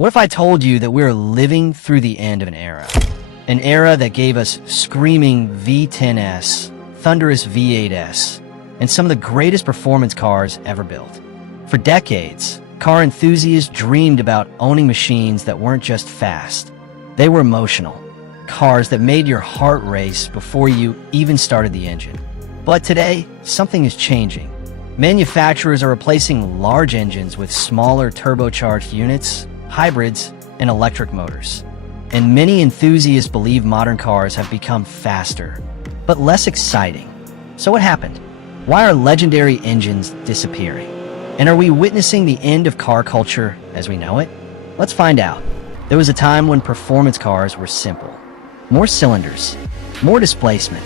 What if I told you that we're living through the end of an era that gave us screaming V10s, thunderous V8s, and some of the greatest performance cars ever built? For decades, car enthusiasts dreamed about owning machines that weren't just fast. They were emotional. Cars that made your heart race before you even started the engine. But today, something is changing. Manufacturers are replacing large engines with smaller turbocharged units, hybrids, and electric motors. And many enthusiasts believe modern cars have become faster, but less exciting. So what happened? Why are legendary engines disappearing? And are we witnessing the end of car culture as we know it? Let's find out. There was a time when performance cars were simple. More cylinders, more displacement.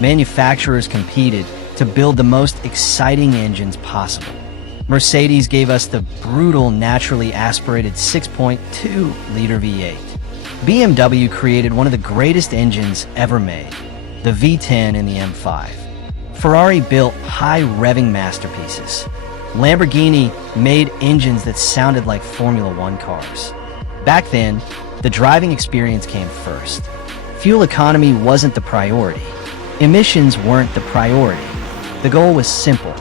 Manufacturers competed to build the most exciting engines possible. Mercedes gave us the brutal, naturally aspirated 6.2-liter V8. BMW created one of the greatest engines ever made, the V10 and the M5. Ferrari built high-revving masterpieces. Lamborghini made engines that sounded like Formula One cars. Back then, the driving experience came first. Fuel economy wasn't the priority. Emissions weren't the priority. The goal was simple: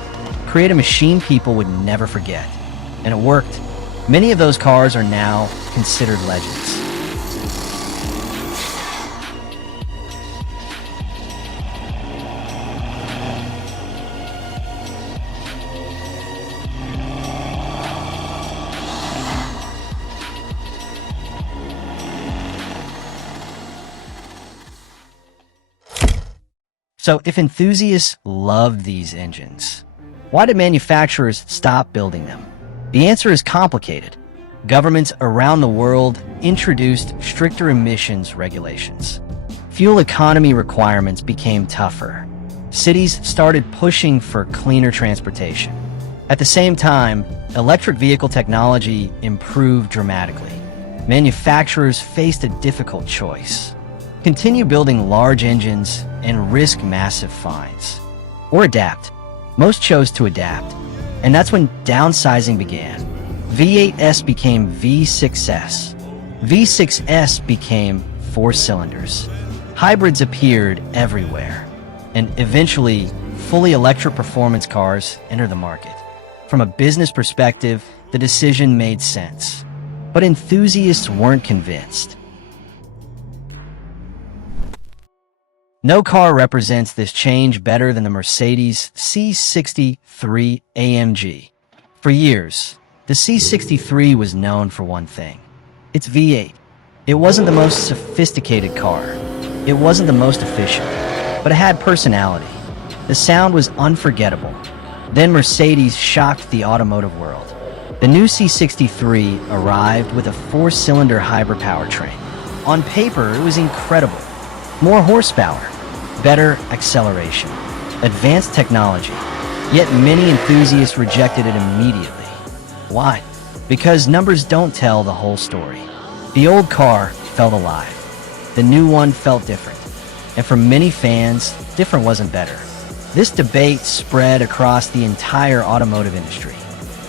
create a machine people would never forget. And it worked. Many of those cars are now considered legends. So if enthusiasts loved these engines, why did manufacturers stop building them? The answer is complicated. Governments around the world introduced stricter emissions regulations. Fuel economy requirements became tougher. Cities started pushing for cleaner transportation. At the same time, electric vehicle technology improved dramatically. Manufacturers faced a difficult choice: continue building large engines and risk massive fines, or adapt. Most chose to adapt, and that's when downsizing began. V8s became V6s. V6s became 4 cylinders. Hybrids appeared everywhere, and eventually, fully electric performance cars entered the market. From a business perspective, the decision made sense, but enthusiasts weren't convinced. No car represents this change better than the Mercedes C63 AMG. For years, the C63 was known for one thing: its V8. It wasn't the most sophisticated car. It wasn't the most efficient, but it had personality. The sound was unforgettable. Then Mercedes shocked the automotive world. The new C63 arrived with a 4-cylinder hybrid powertrain. On paper, it was incredible. More horsepower, better acceleration, advanced technology. Yet many enthusiasts rejected it immediately. Why? Because numbers don't tell the whole story. The old car felt alive. The new one felt different. And for many fans, different wasn't better. This debate spread across the entire automotive industry.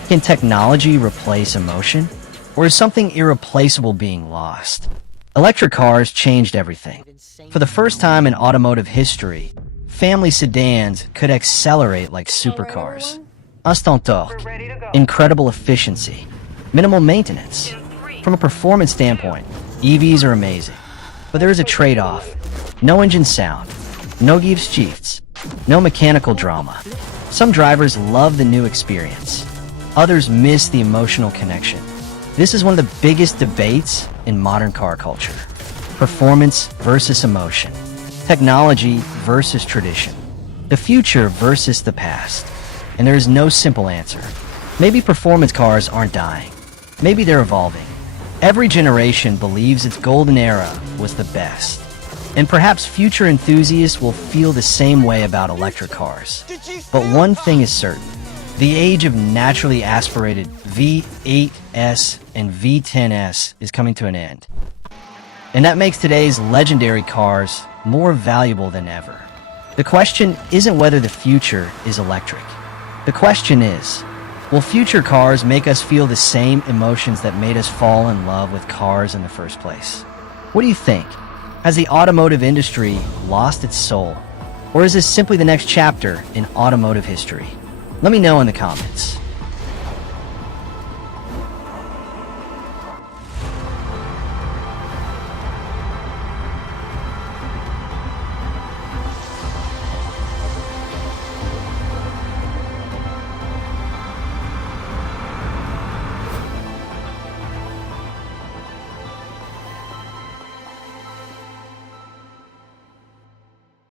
Can technology replace emotion? Or is something irreplaceable being lost? Electric cars changed everything. For the first time in automotive history, family sedans could accelerate like supercars. Instant torque, incredible efficiency, minimal maintenance. From a performance standpoint, EVs are amazing. But there is a trade-off. No engine sound, no gearshifts, no mechanical drama. Some drivers love the new experience. Others miss the emotional connection. This is one of the biggest debates in modern car culture. Performance versus emotion. Technology versus tradition. The future versus the past. And there is no simple answer. Maybe performance cars aren't dying. Maybe they're evolving. Every generation believes its golden era was the best. And perhaps future enthusiasts will feel the same way about electric cars. But one thing is certain. The age of naturally aspirated V8s and V10s is coming to an end. And that makes today's legendary cars more valuable than ever. The question isn't whether the future is electric. The question is, Will future cars make us feel the same emotions that made us fall in love with cars in the first place? What do you think? Has the automotive industry lost its soul? Or is this simply the next chapter in automotive history? Let me know in the comments.